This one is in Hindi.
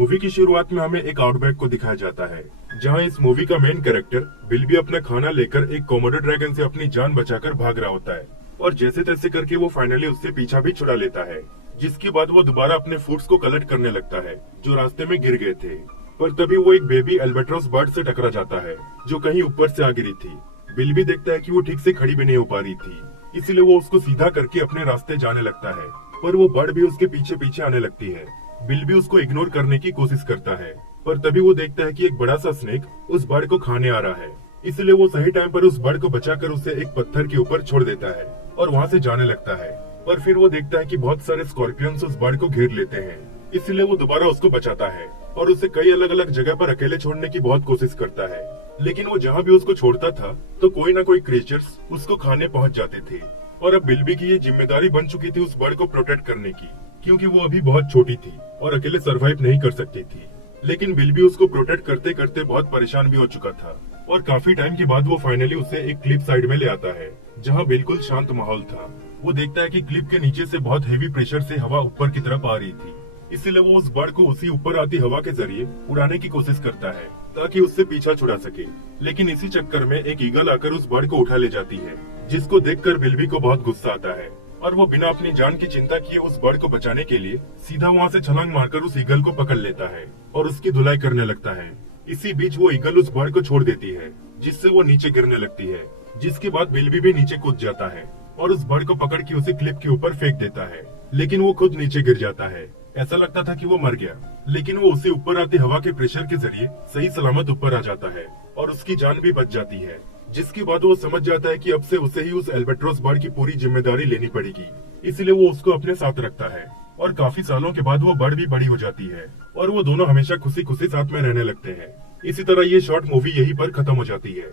मूवी की शुरुआत में हमें एक आउटबैक को दिखाया जाता है, जहां इस मूवी का मेन कैरेक्टर बिल्बी अपना खाना लेकर एक कोमोडो ड्रैगन से अपनी जान बचाकर भाग रहा होता है और जैसे तैसे करके वो फाइनली उससे पीछा भी छुड़ा लेता है। जिसके बाद वो दोबारा अपने फूड्स को कलेक्ट करने लगता है जो रास्ते में गिर गए थे। पर तभी वो एक बेबी अल्बाट्रॉस बर्ड से टकरा जाता है जो कहीं ऊपर से आ गिरी थी। बिल्बी देखता है कि वो ठीक से खड़ी भी नहीं हो पा रही थी, इसीलिए वो उसको सीधा करके अपने रास्ते जाने लगता है। पर वो बर्ड भी उसके पीछे पीछे आने लगती है। बिल्बी उसको इग्नोर करने की कोशिश करता है, पर तभी वो देखता है कि एक बड़ा सा स्नेक उस बर्ड को खाने आ रहा है। इसलिए वो सही टाइम पर उस बर्ड को बचाकर उसे एक पत्थर के ऊपर छोड़ देता है और वहाँ से जाने लगता है। पर फिर वो देखता है कि बहुत सारे स्कॉर्पियंस उस बर्ड को घेर लेते हैं, इसलिए वो दोबारा उसको बचाता है और उसे कई अलग अलग जगह पर अकेले छोड़ने की बहुत कोशिश करता है। लेकिन वो जहाँ भी उसको छोड़ता था तो कोई ना कोई क्रिएचर्स उसको खाने पहुँच जाते थे और अब बिल्बी की ये जिम्मेदारी बन चुकी थी उस बर्ड को प्रोटेक्ट करने की, क्योंकि वो अभी बहुत छोटी थी और अकेले सरवाइव नहीं कर सकती थी। लेकिन बिल्बी उसको प्रोटेक्ट करते करते बहुत परेशान भी हो चुका था और काफी टाइम के बाद वो फाइनली उसे एक क्लिफ साइड में ले आता है जहाँ बिल्कुल शांत माहौल था। वो देखता है कि क्लिफ के नीचे से बहुत हेवी प्रेशर से हवा ऊपर की तरफ आ रही थी, इसीलिए वो उस बर्ड को उसी ऊपर आती हवा के जरिए उड़ाने की कोशिश करता है ताकि उससे पीछा छुड़ा सके। लेकिन इसी चक्कर में एक ईगल आकर उस बर्ड को उठा ले जाती है, जिसको देखकर बिल्बी को बहुत गुस्सा आता है और वो बिना अपनी जान की चिंता किए उस बर्ड को बचाने के लिए सीधा वहाँ से छलांग मारकर उस ईगल को पकड़ लेता है और उसकी धुलाई करने लगता है। इसी बीच वो ईगल उस बर्ड को छोड़ देती है, जिससे वो नीचे गिरने लगती है। जिसके बाद बिल्बी भी नीचे कूद जाता है और उस बर्ड को पकड़ के उसे क्लिफ के ऊपर फेंक देता है। लेकिन वो खुद नीचे गिर जाता है। ऐसा लगता था कि वो मर गया, लेकिन वो उसे ऊपर आती हवा के प्रेशर के जरिए सही सलामत ऊपर आ जाता है और उसकी जान भी बच जाती है। जिसके बाद वो समझ जाता है कि अब से उसे ही उस अल्बाट्रॉस बर्ड की पूरी जिम्मेदारी लेनी पड़ेगी, इसलिए वो उसको अपने साथ रखता है। और काफी सालों के बाद वो बर्ड भी बड़ी हो जाती है और वो दोनों हमेशा खुशी खुशी साथ में रहने लगते हैं। इसी तरह ये शॉर्ट मूवी यहीं पर खत्म हो जाती है।